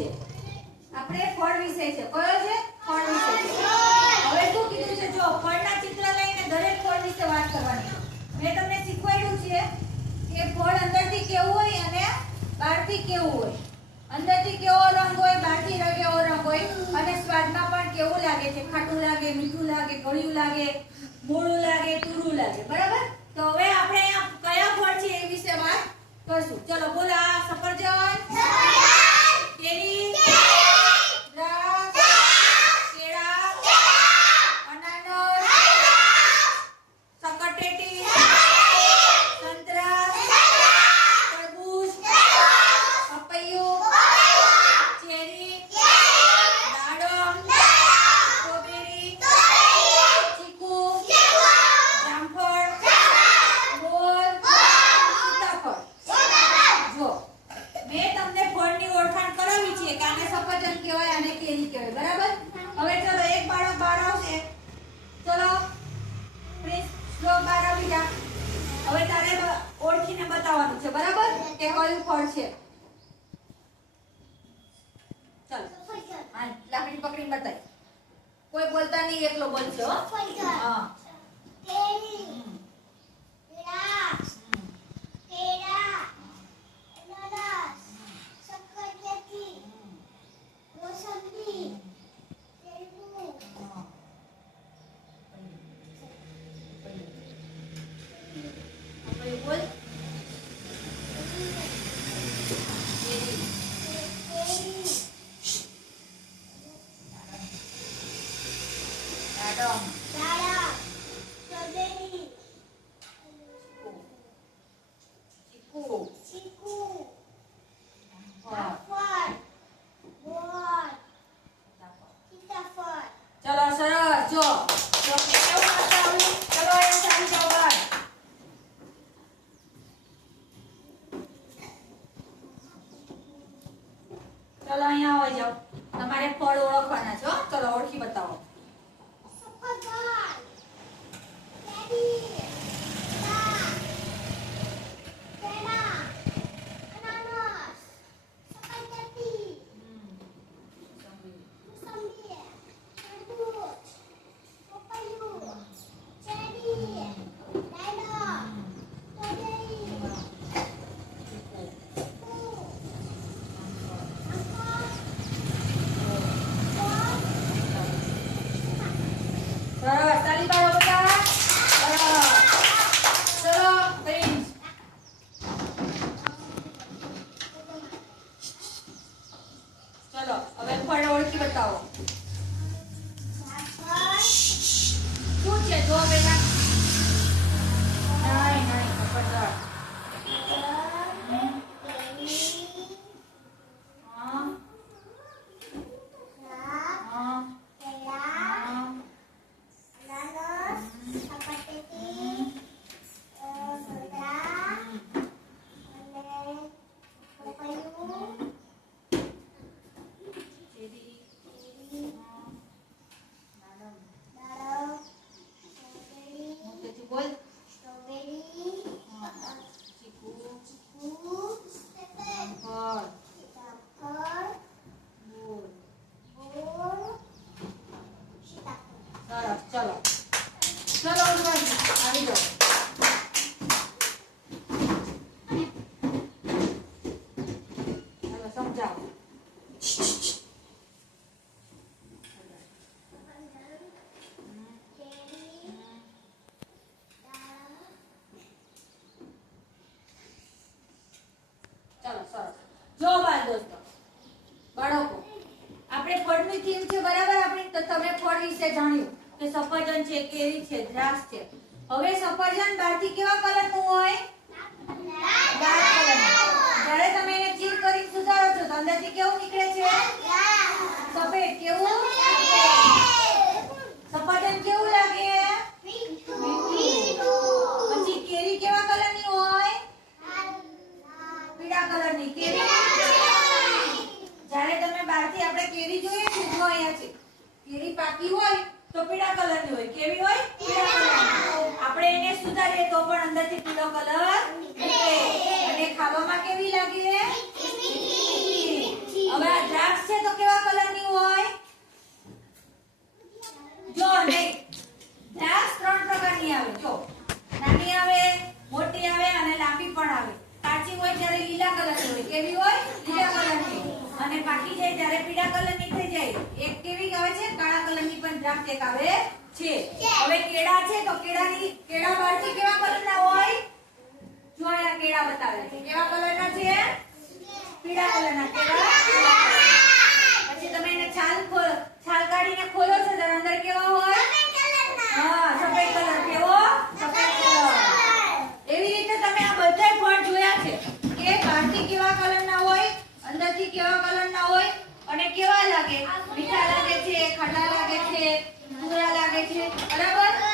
છે. આપણે ફળ વિશે છે. કયો છે? ફળ વિશે છે. હવે શું કીધું છે? જો ફળના ચિત્ર લઈને દરેક ફળ વિશે વાત કરવાની. મેં તમને શીખવાડ્યું છે કે ફળ અંદરથી કેવું હોય અને બહારથી કેવું હોય. અંદરથી કેવો રંગ હોય, બહારથી કેવો રંગ હોય અને સ્વાદમાં પણ કેવું લાગે છે. ખાટું લાગે, મીઠું લાગે, ગળ્યું લાગે, મોળું લાગે, તુરું લાગે. બરાબર? તો હવે આપણે અહીંયા કયા ફળ છે એ વિશે વાત કરશું. ચલો બોલો. આ સફરજન, કેરી, દ્રાક્ષ, કેળા, અનાનસ, સકરટેટી, સંતરા, તરબૂચ, પપૈયું, ચેરી, દાડમ, સ્ટ્રોબેરી, ચીકુ, જામફળ, બોર, સીતાફળ. જો મેં તમને ફળની ઓળખાણ કરાવી છે કે આને સફરજન કહેવાય, આને કેરી કહેવાય. બરાબર? હવે ચલો એક બાળક બહાર આવશે. ચલો પ્લીઝ સ્લો બહાર આવી જા. હવે તારે ઓળખીને બતાવવાનું છે. બરાબર? કે કયું ફળ છે. ચાલ હા, લાકડી પકડીને બતાય. કોઈ બોલતા નહીં, એકલો બોલશે હો. હા. કોઈ બોલ. દાડમ, ચીકુ, ચલો સરસ. જો જો કેવું બતાવ્યું. ચલો અહીં ચાલી જાઓ બહાર. ચલો અહીંયા આવી જાઓ. તમારે ફળ ઓળખવાના છે હો. ચલો ઓળખી બતાવો. સરસ. તાલી પાડો બધા. સરસ. ચલો પ્રિન્સ. ચલો હવે ફળ ઓળખી બતાવો. શું છે? જો બેટા. નહીં નહીં સફરજન. હા હા. બોલ. ચીકુ, ફળ, બોર. સરસ. ચલો ચલો ઉર્વાજી આવી જાઓ. ચલો સમજાવો. ચલો સરસ. જો બાળ દોસ્તો, બાળકો, આપણે ફળની થીમ છે. બરાબર? આપણે તો તમે ફળ વિશે જાણ્યું કે સફરજન છે, કેરી છે, દ્રાક્ષ છે. હવે સફરજન બહારથી કેવા કલરનું હોય? ડાર્ક કલરનું. જ્યારે તમે એને ચીર કરીને સુધારો છો તો અંદરથી કેવું નીકળે છે? સફેદ. કેવું? સફરજન કેવું લાગે? પછી કેરી કેવા કલરની હોય? પીળા કલરની. કેરી જ્યારે તમે બહારથી આપણે કેરી જોઈએ છે, જો અહીંયા છે. કેરી પાકી હોય તો પીળા કલરની હોય. કેવી હોય? પીળા કલરની. આપણે એને સુધારીએ તો પણ અંદરથી પીળો કલર નીકળે અને ખાવામાં કેવી લાગે? કેવી હોય લીલા કલરની અને પાકી જાય ત્યારે પીળા કલરની થઈ જાય એક કેવી આવે છે કાળા કલરની પણ દ્રાક્ષ એક આવે છે હવે કેળા છે તો કેળા બહારથી કેવા કલરના હોય જો આ કેળા બતાવે છે કેવા કલરના છે પીળા કલરના કેવા પછી તમે એને છાલ કાઢીને ખોલો છો તો અંદર કેવા હોય હા સફેદ કલર કેવો સફેદ કલર એવી રીતે તમે આ બધાય ફળ જોયા છે કે બહારથી કેવા કલરના હોય અંદરથી કેવા કલરના હોય અને કેવા લાગે મીઠા લાગે છે ખાટા લાગે છે ભૂરા લાગે છે બરાબર